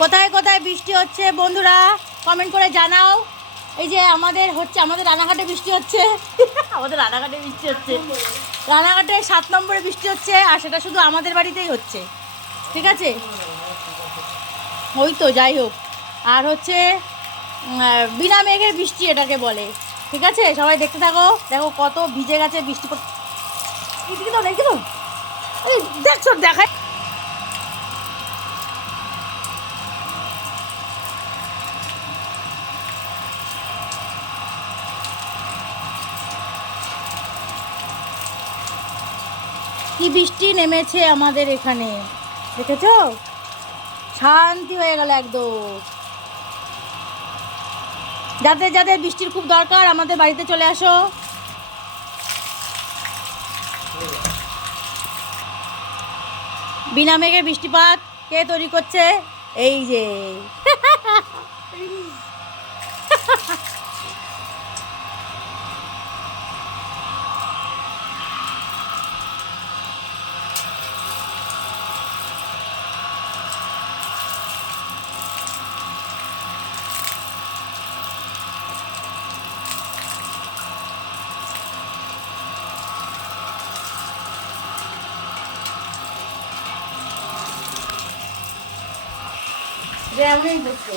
কোথায় কোথায় বৃষ্টি হচ্ছে বন্ধুরা কমেন্ট করে জানাও। এই যে আমাদের রানাঘাটে বৃষ্টি হচ্ছে। আমাদের রানাঘাটে বৃষ্টি হচ্ছে, রানাঘাটে 7 নম্বরে বৃষ্টি হচ্ছে, আর সেটা শুধু আমাদের বাড়িতেই হচ্ছে। ঠিক আছে, ওই তো যাই হোক। আর হচ্ছে বিনা মেঘের বৃষ্টি এটাকে বলে। ঠিক আছে, সবাই দেখতে থাকো। দেখো কত ভিজে গেছে বৃষ্টি তো দেখি তো, দেখছো দেখায়। কি বৃষ্টি নেমেছে আমাদের এখানে, দেখেছো? শান্তি হয়ে গেল একদম। যাদের যাদের বৃষ্টির খুব দরকার আমাদের বাড়িতে চলে আসো। বিনা মেঘে বৃষ্টিপাত কে তৈরি করছে? এই যে এমনই দেখতে।